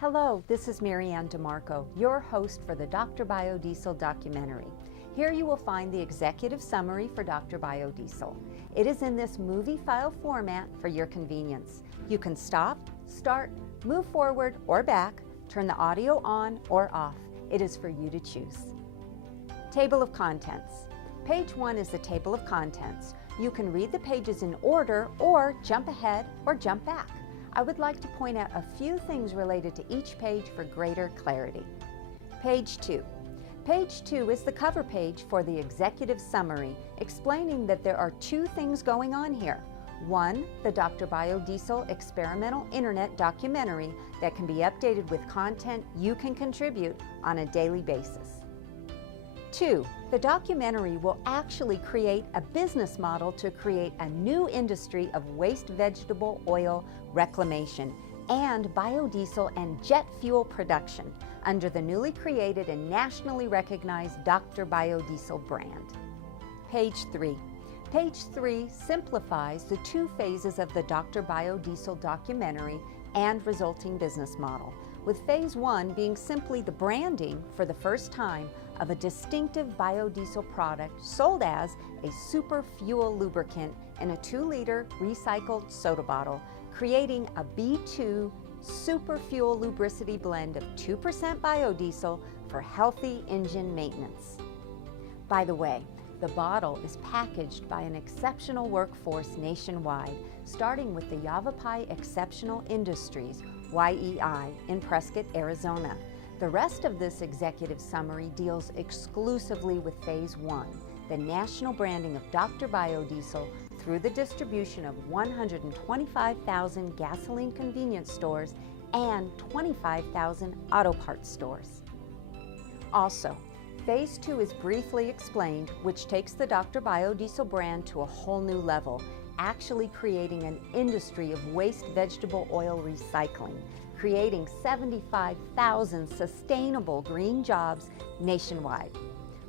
Hello, this is Marianne DeMarco, your host for the DoctorBioDiesel documentary. Here you will find the executive summary for DoctorBioDiesel. It is in this movie file format for your convenience. You can stop, start, move forward or back, turn the audio on or off. It is for you to choose. Table of Contents. Page 1 is the table of contents. You can read the pages in order or jump ahead or jump back. I would like to point out a few things related to each page for greater clarity. Page 2. Page 2 is the cover page for the executive summary, explaining that there are two things going on here. One, the DoctorBioDiesel experimental internet documentary that can be updated with content you can contribute on a daily basis. 2, the documentary will actually create a business model to create a new industry of waste vegetable oil reclamation and biodiesel and jet fuel production under the newly created and nationally recognized DoctorBioDiesel brand. Page 3. Page 3 simplifies the two phases of the DoctorBioDiesel documentary and resulting business model, with phase 1 being simply the branding for the first time of a distinctive biodiesel product sold as a super fuel lubricant in a 2-liter recycled soda bottle, creating a B-2 Super-Fuel-Lubricity-Blend of 2% biodiesel for healthy engine maintenance. By the way, the bottle is packaged by an exceptional workforce nationwide, starting with the Yavapai Exceptional Industries, YEI, in Prescott, Arizona. The rest of this executive summary deals exclusively with Phase 1, the national branding of DoctorBioDiesel through the distribution of 125,000 gasoline convenience stores and 25,000 auto parts stores. Also, Phase 2 is briefly explained, which takes the DoctorBioDiesel brand to a whole new level, actually creating an industry of waste vegetable oil recycling, creating 75,000 sustainable green jobs nationwide.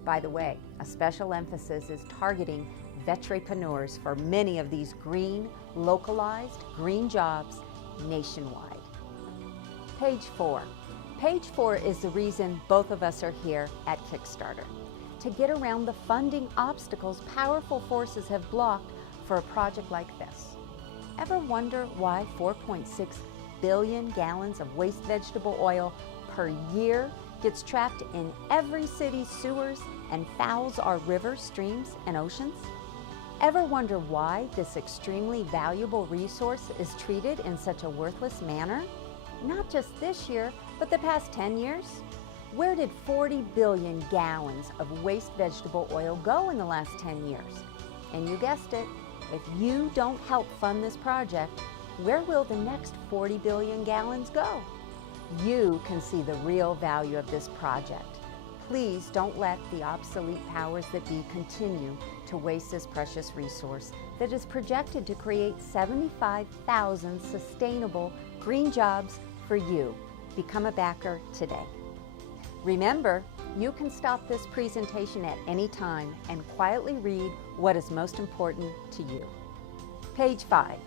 By the way, a special emphasis is targeting vetrepreneurs for many of these green, localized green jobs nationwide. Page 4. Page 4 is the reason both of us are here at Kickstarter, to get around the funding obstacles powerful forces have blocked for a project like this. Ever wonder why 4.6 billion gallons of waste vegetable oil per year gets trapped in every city's sewers and fouls our rivers, streams, and oceans? Ever wonder why this extremely valuable resource is treated in such a worthless manner? Not just this year, but the past 10 years? Where did 40 billion gallons of waste vegetable oil go in the last 10 years? And you guessed it, if you don't help fund this project, where will the next 40 billion gallons go? You can see the real value of this project. Please don't let the obsolete powers that be continue to waste this precious resource that is projected to create 75,000 sustainable green jobs for you. Become a backer today. Remember, you can stop this presentation at any time and quietly read what is most important to you. Page 5.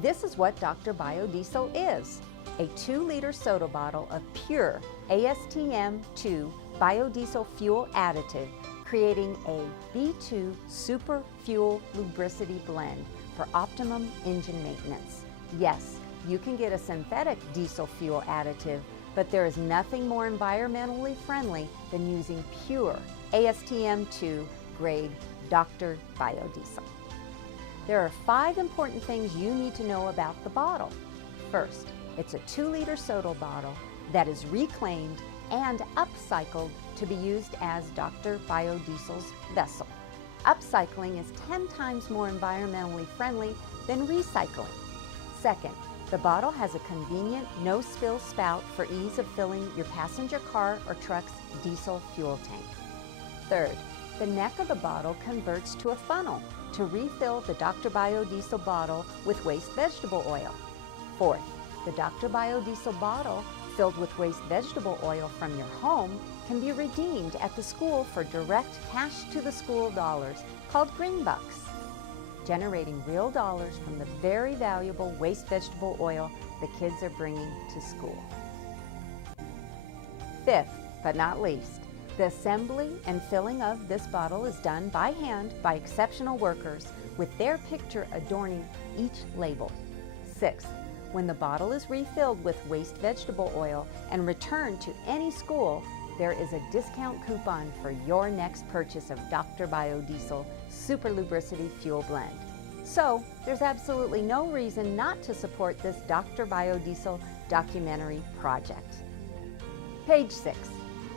This is what DoctorBioDiesel is. A 2-liter soda bottle of pure ASTM2 biodiesel fuel additive, creating a B-2 Super-Fuel-Lubricity-Blend for optimum engine maintenance. Yes, you can get a synthetic diesel fuel additive, but there is nothing more environmentally friendly than using pure ASTM2 grade DoctorBioDiesel. There are 5 important things you need to know about the bottle. First, it's a 2-liter soda bottle that is reclaimed and upcycled to be used as DoctorBioDiesel's vessel. Upcycling is 10 times more environmentally friendly than recycling. Second, the bottle has a convenient no-spill spout for ease of filling your passenger car or truck's diesel fuel tank. Third, the neck of the bottle converts to a funnel to refill the DoctorBioDiesel bottle with waste vegetable oil. Fourth, the DoctorBioDiesel bottle filled with waste vegetable oil from your home can be redeemed at the school for direct cash to the school dollars called Green Bucks, generating real dollars from the very valuable waste vegetable oil the kids are bringing to school. Fifth, but not least, the assembly and filling of this bottle is done by hand by exceptional workers with their picture adorning each label. Sixth, when the bottle is refilled with waste vegetable oil and returned to any school, there is a discount coupon for your next purchase of DoctorBioDiesel Super-Lubricity Blend. So there's absolutely no reason not to support this DoctorBioDiesel documentary project. Page 6.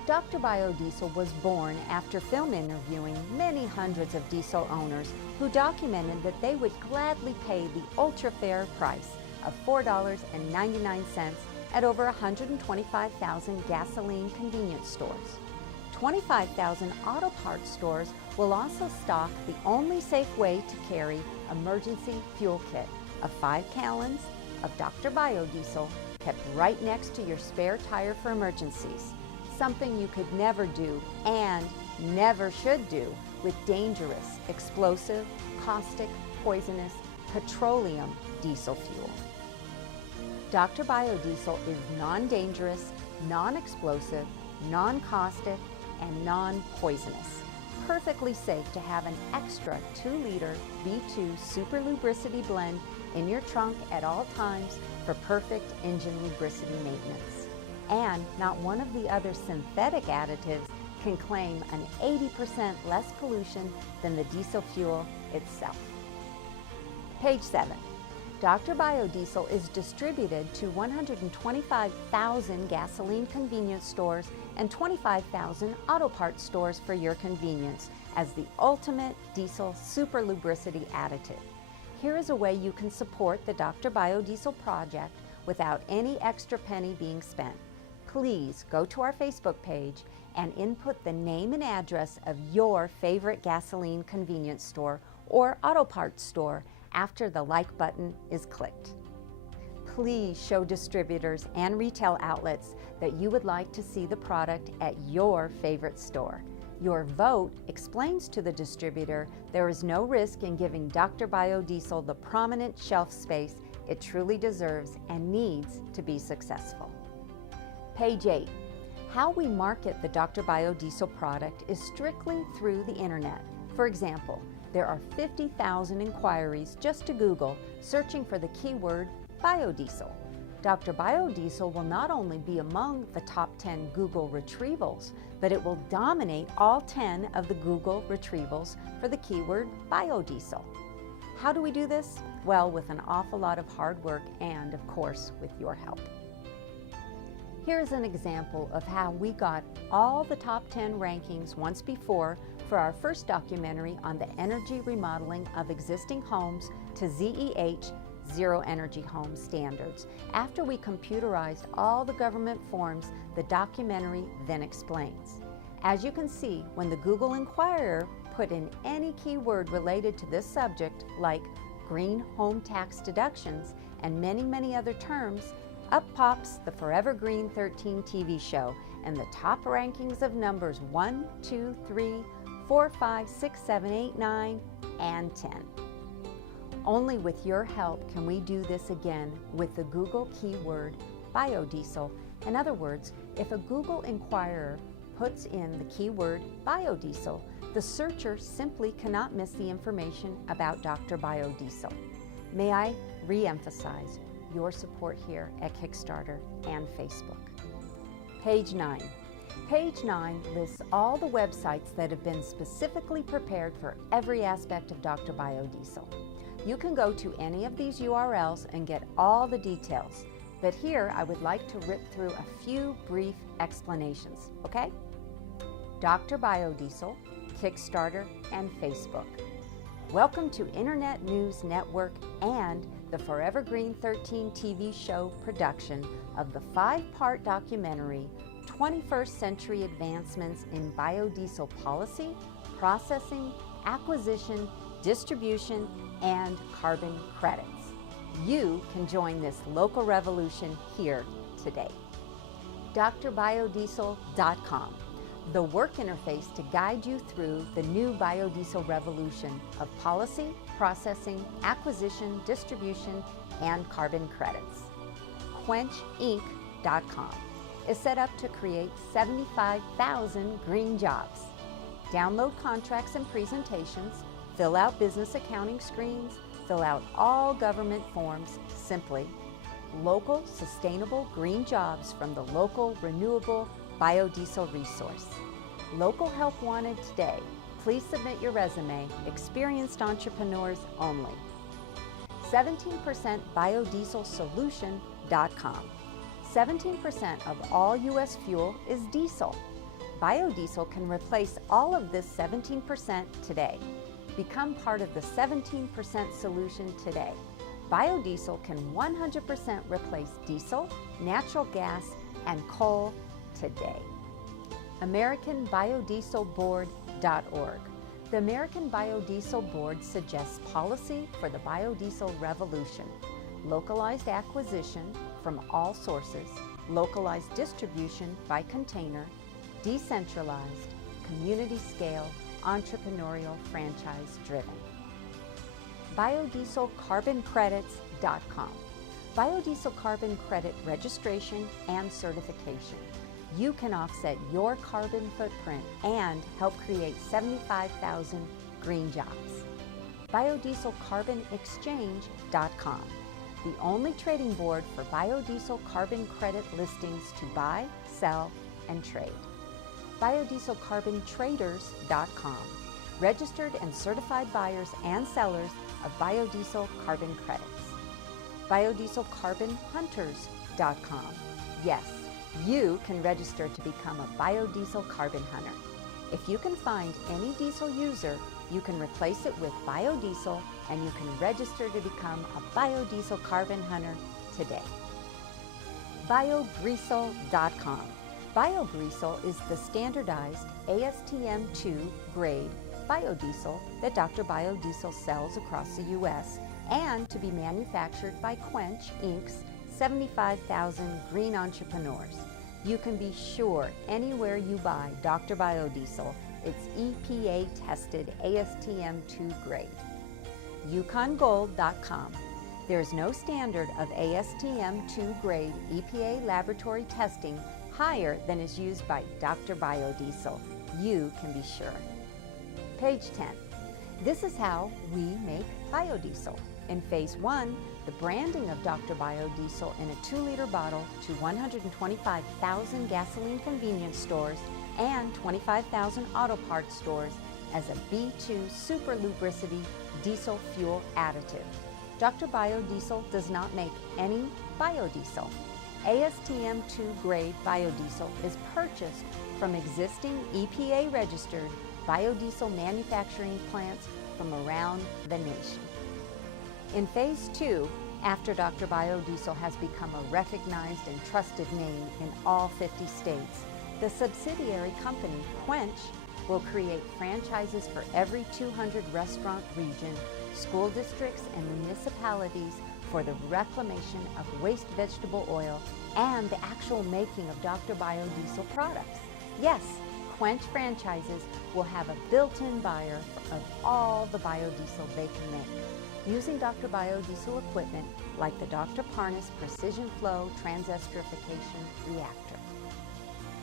DoctorBioDiesel was born after film interviewing many hundreds of diesel owners who documented that they would gladly pay the ultra-fair price of $4.99 at over 125,000 gasoline convenience stores. 25,000 auto parts stores will also stock the only safe way to carry emergency fuel kit of 5 gallons of DoctorBioDiesel kept right next to your spare tire for emergencies, something you could never do and never should do with dangerous, explosive, caustic, poisonous, petroleum diesel fuel. DoctorBioDiesel is non-dangerous, non-explosive, non-caustic, and non-poisonous. Perfectly safe to have an extra 2-liter B-2 Super-Lubricity-Blend in your trunk at all times for perfect engine lubricity maintenance. And not one of the other synthetic additives can claim an 80% less pollution than the diesel fuel itself. Page 7. DoctorBioDiesel is distributed to 125,000 gasoline convenience stores and 25,000 auto parts stores for your convenience as the ultimate diesel super lubricity additive. Here is a way you can support the DoctorBioDiesel project without any extra penny being spent. Please go to our Facebook page and input the name and address of your favorite gasoline convenience store or auto parts store after the like button is clicked. Please show distributors and retail outlets that you would like to see the product at your favorite store. Your vote explains to the distributor there is no risk in giving DoctorBioDiesel the prominent shelf space it truly deserves and needs to be successful. Page 8. How we market the DoctorBioDiesel product is strictly through the internet. For example, there are 50,000 inquiries just to Google searching for the keyword biodiesel. DoctorBioDiesel will not only be among the top 10 Google retrievals, but it will dominate all 10 of the Google retrievals for the keyword biodiesel. How do we do this? Well, with an awful lot of hard work and, of course, with your help. Here's an example of how we got all the top 10 rankings once before for our first documentary on the energy remodeling of existing homes to ZEH Zero Energy Home standards. After we computerized all the government forms, the documentary then explains. As you can see, when the Google Inquirer put in any keyword related to this subject, like green home tax deductions and many, many other terms, up pops the Forever Green 13 TV show and the top rankings of numbers 1, 2, 3, 4, 5, 6, 7, 8, 9, and 10. Only with your help can we do this again with the Google keyword biodiesel. In other words, if a Google Inquirer puts in the keyword biodiesel, the searcher simply cannot miss the information about DoctorBioDiesel. May I re-emphasize your support here at Kickstarter and Facebook. Page 9. Page 9 lists all the websites that have been specifically prepared for every aspect of DoctorBioDiesel. You can go to any of these URLs and get all the details, but here I would like to rip through a few brief explanations, okay? DoctorBioDiesel, Kickstarter, and Facebook. Welcome to Internet News Network and the Forever Green 13 TV show production of the 5-part documentary, 21st Century Advancements in Biodiesel Policy, Processing, Acquisition, Distribution, and Carbon Credits. You can join this local revolution here today. DoctorBioDiesel.com, the work interface to guide you through the new biodiesel revolution of policy, processing, acquisition, distribution, and carbon credits. QUENCHInc.com. is set up to create 75,000 green jobs. Download contracts and presentations, fill out business accounting screens, fill out all government forms simply. Local, sustainable green jobs from the local, renewable biodiesel resource. Local help wanted today. Please submit your resume. Experienced entrepreneurs only. 17%BiodieselSolution.com. 17% of all U.S. fuel is diesel. Biodiesel can replace all of this 17% today. Become part of the 17% solution today. Biodiesel can 100% replace diesel, natural gas, and coal today. AmericanBiodieselBoard.org. The American Biodiesel Board suggests policy for the biodiesel revolution: localized acquisition from all sources, localized distribution by container, decentralized, community scale, entrepreneurial, franchise driven. BiodieselCarbonCredits.com. Biodiesel carbon credit registration and certification. You can offset your carbon footprint and help create 75,000 green jobs. BiodieselCarbonExchange.com. The only trading board for biodiesel carbon credit listings to buy, sell, and trade. BiodieselCarbonTraders.com. Registered and certified buyers and sellers of biodiesel carbon credits. BiodieselCarbonHunters.com. Yes, you can register to become a biodiesel carbon hunter. If you can find any diesel user, you can replace it with biodiesel and you can register to become a biodiesel carbon hunter today. BioGriesel.com. BioGriesel is the standardized ASTM2 grade biodiesel that DoctorBioDiesel sells across the U.S. and to be manufactured by QUENCH, Inc.'s 75,000 green entrepreneurs. You can be sure anywhere you buy DoctorBioDiesel, it's EPA tested ASTM2 grade. YukonGold.com. There's no standard of ASTM2 grade EPA laboratory testing higher than is used by DoctorBioDiesel. You can be sure. Page 10. This is how we make biodiesel. In Phase 1, the branding of DoctorBioDiesel in a 2-liter bottle to 125,000 gasoline convenience stores and 25,000 auto parts stores as a B-2 Super-Lubricity-Diesel Fuel Additive. DoctorBioDiesel does not make any biodiesel. ASTM2 grade biodiesel is purchased from existing EPA-registered biodiesel manufacturing plants from around the nation. In Phase 2, after DoctorBioDiesel has become a recognized and trusted name in all 50 states, the subsidiary company, QUENCH, will create franchises for every 200 restaurant region, school districts, and municipalities for the reclamation of waste vegetable oil and the actual making of DoctorBioDiesel products. Yes, QUENCH franchises will have a built-in buyer of all the biodiesel they can make, using DoctorBioDiesel equipment like the Dr. Parnas Precision Flow Transesterification Reactor.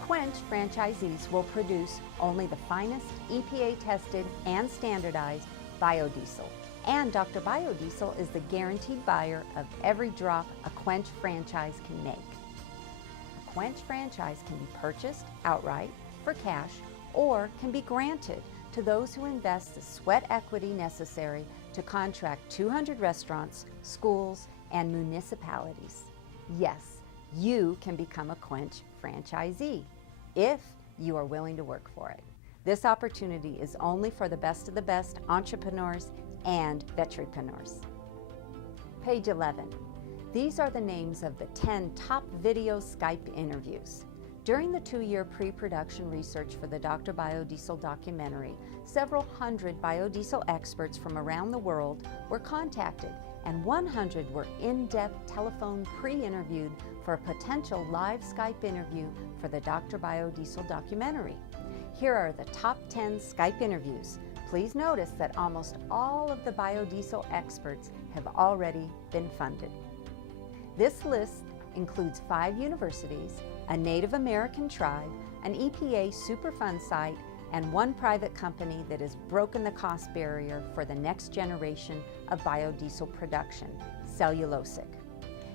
QUENCH franchisees will produce only the finest EPA-tested and standardized biodiesel, and DoctorBioDiesel is the guaranteed buyer of every drop a QUENCH franchise can make. A QUENCH franchise can be purchased outright for cash or can be granted to those who invest the sweat equity necessary to contract 200 restaurants, schools, and municipalities. Yes, you can become a QUENCH franchisee if you are willing to work for it. This opportunity is only for the best of the best entrepreneurs and vetrepreneurs. Page 11. These are the names of the 10 top video Skype interviews. During the 2-year pre-production research for the DoctorBioDiesel documentary, several hundred biodiesel experts from around the world were contacted, and 100 were in-depth telephone pre-interviewed for a potential live Skype interview for the DoctorBioDiesel documentary. Here are the top 10 Skype interviews. Please notice that almost all of the biodiesel experts have already been funded. This list includes 5 universities, a Native American tribe, an EPA Superfund site, and one private company that has broken the cost barrier for the next generation of biodiesel production, cellulosic.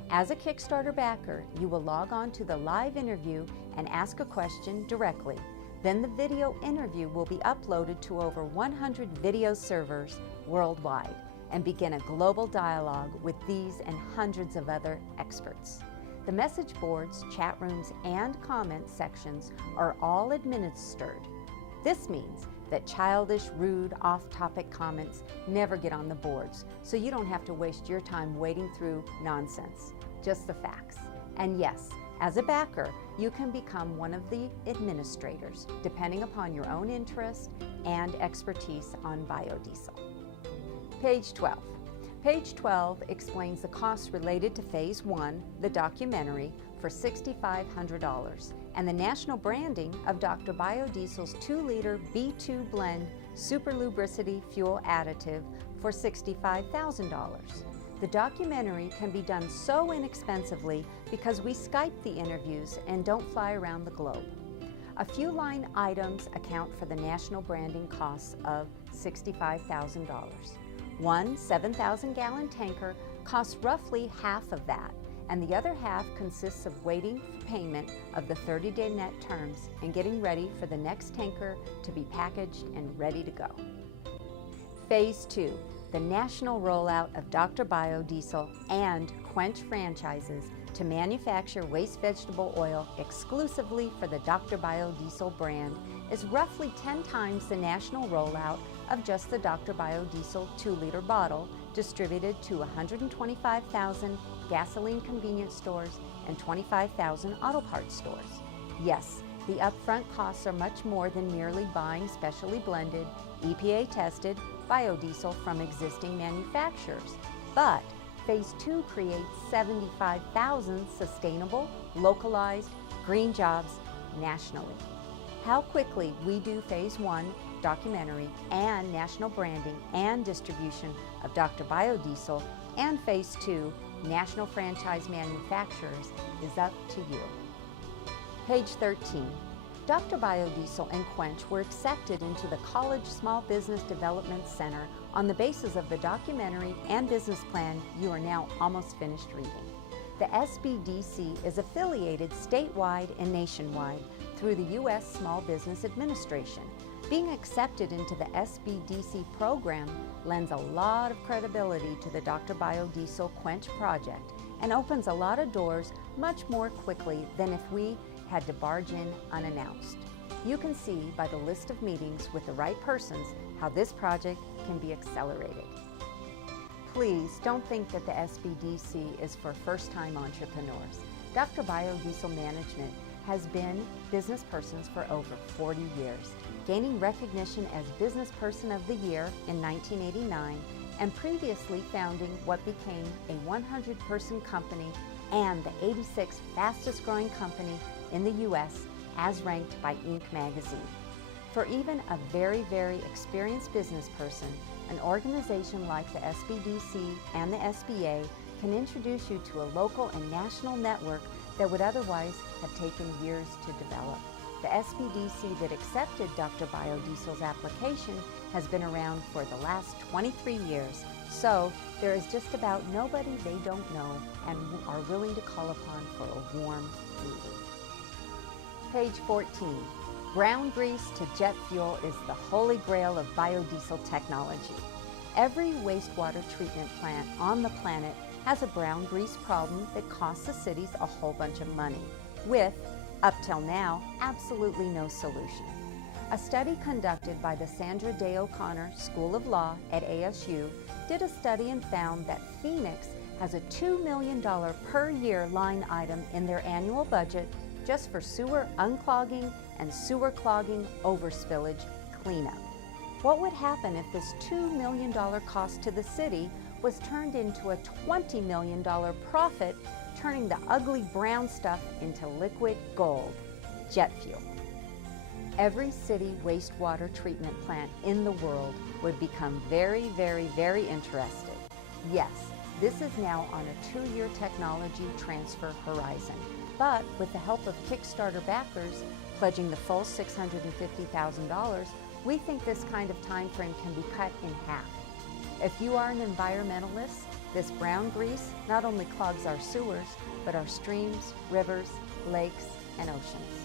As a Kickstarter backer, you will log on to the live interview and ask a question directly. Then the video interview will be uploaded to over 100 video servers worldwide and begin a global dialogue with these and hundreds of other experts. The message boards, chat rooms, and comment sections are all administered. This means that childish, rude, off-topic comments never get on the boards, so you don't have to waste your time wading through nonsense, just the facts. And yes, as a backer, you can become one of the administrators, depending upon your own interest and expertise on biodiesel. Page 12. Page 12 explains the costs related to Phase 1, the documentary, for $6,500, and the national branding of DoctorBioDiesel's 2-liter B-2 Blend Super-Lubricity Additive for $65,000. The documentary can be done so inexpensively because we Skype the interviews and don't fly around the globe. A few line items account for the national branding costs of $65,000. One 7,000-gallon tanker costs roughly half of that, and the other half consists of waiting for payment of the 30-day net terms and getting ready for the next tanker to be packaged and ready to go. Phase 2, the national rollout of DoctorBioDiesel and QUENCH franchises to manufacture waste vegetable oil exclusively for the DoctorBioDiesel brand, is roughly 10 times the national rollout of just the DoctorBioDiesel 2-liter bottle, distributed to 125,000 gasoline convenience stores and 25,000 auto parts stores. Yes, the upfront costs are much more than merely buying specially blended, EPA-tested biodiesel from existing manufacturers, but Phase 2 creates 75,000 sustainable, localized, green jobs nationally. How quickly we do Phase 1 documentary and national branding and distribution of DoctorBioDiesel and Phase 2 national franchise manufacturers is up to you. Page 13. DoctorBioDiesel and QUENCH were accepted into the College Small Business Development Center on the basis of the documentary and business plan you are now almost finished reading. The SBDC is affiliated statewide and nationwide through the U.S. Small Business Administration. Being accepted into the SBDC program lends a lot of credibility to the DoctorBioDiesel QUENCH project and opens a lot of doors much more quickly than if we had to barge in unannounced. You can see by the list of meetings with the right persons how this project can be accelerated. Please don't think that the SBDC is for first-time entrepreneurs. DoctorBioDiesel management has been business persons for over 40 years, gaining recognition as Business Person of the Year in 1989 and previously founding what became a 100-person company and the 86th fastest growing company in the U.S. as ranked by Inc. magazine. For even a very, very experienced business person, an organization like the SBDC and the SBA can introduce you to a local and national network that would otherwise have taken years to develop. The SBDC that accepted DoctorBioDiesel's application has been around for the last 23 years, so there is just about nobody they don't know and are willing to call upon for a warm meeting. Page 14. Brown grease to jet fuel is the holy grail of biodiesel technology. Every wastewater treatment plant on the planet has a brown grease problem that costs the cities a whole bunch of money, with, up till now, absolutely no solution. A study conducted by the Sandra Day O'Connor School of Law at ASU did a study and found that Phoenix has a $2 million per year line item in their annual budget just for sewer unclogging and sewer clogging overspillage cleanup. What would happen if this $2 million cost to the city was turned into a $20 million profit, turning the ugly brown stuff into liquid gold, jet fuel? Every city wastewater treatment plant in the world would become very, very, very interested. Yes, This is now on a 2-year technology transfer horizon. But with the help of Kickstarter backers pledging the full $650,000, we think this kind of time frame can be cut in half. If you are an environmentalist, this brown grease not only clogs our sewers, but our streams, rivers, lakes, and oceans.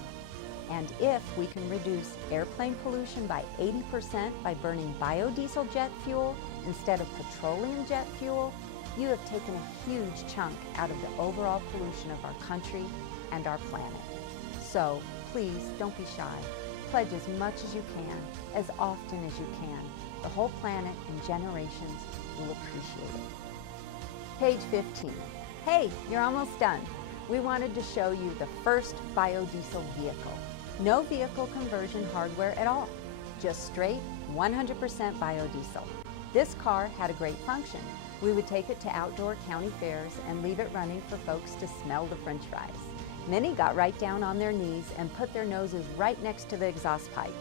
And if we can reduce airplane pollution by 80% by burning biodiesel jet fuel instead of petroleum jet fuel, you have taken a huge chunk out of the overall pollution of our country and our planet. So please don't be shy. Pledge as much as you can, as often as you can. The whole planet and generations will appreciate it. Page 15. Hey, you're almost done. We wanted to show you the first biodiesel vehicle. No vehicle conversion hardware at all. Just straight 100% biodiesel. This car had a great function. We would take it to outdoor county fairs and leave it running for folks to smell the French fries. Many got right down on their knees and put their noses right next to the exhaust pipe.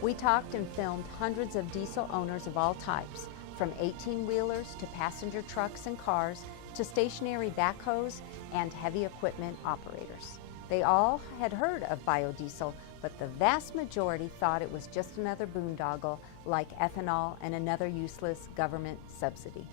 We talked and filmed hundreds of diesel owners of all types, from 18-wheelers to passenger trucks and cars to stationary backhoes and heavy equipment operators. They all had heard of biodiesel, but the vast majority thought it was just another boondoggle like ethanol and another useless government subsidy.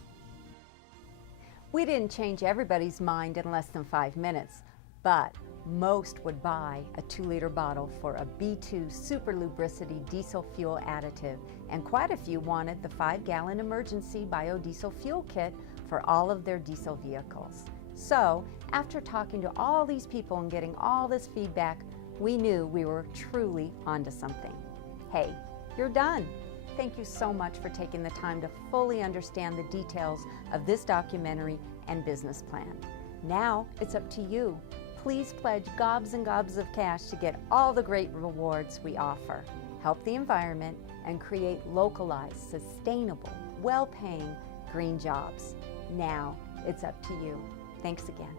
We didn't change everybody's mind in less than 5 minutes, but most would buy a 2-liter bottle for a B-2 Super-Lubricity Diesel Fuel Additive, and quite a few wanted the 5-gallon emergency biodiesel fuel kit for all of their diesel vehicles. So, after talking to all these people and getting all this feedback, we knew we were truly onto something. Hey, you're done! Thank you so much for taking the time to fully understand the details of this documentary and business plan. Now it's up to you. Please pledge gobs and gobs of cash to get all the great rewards we offer. Help the environment and create localized, sustainable, well-paying green jobs. Now it's up to you. Thanks again.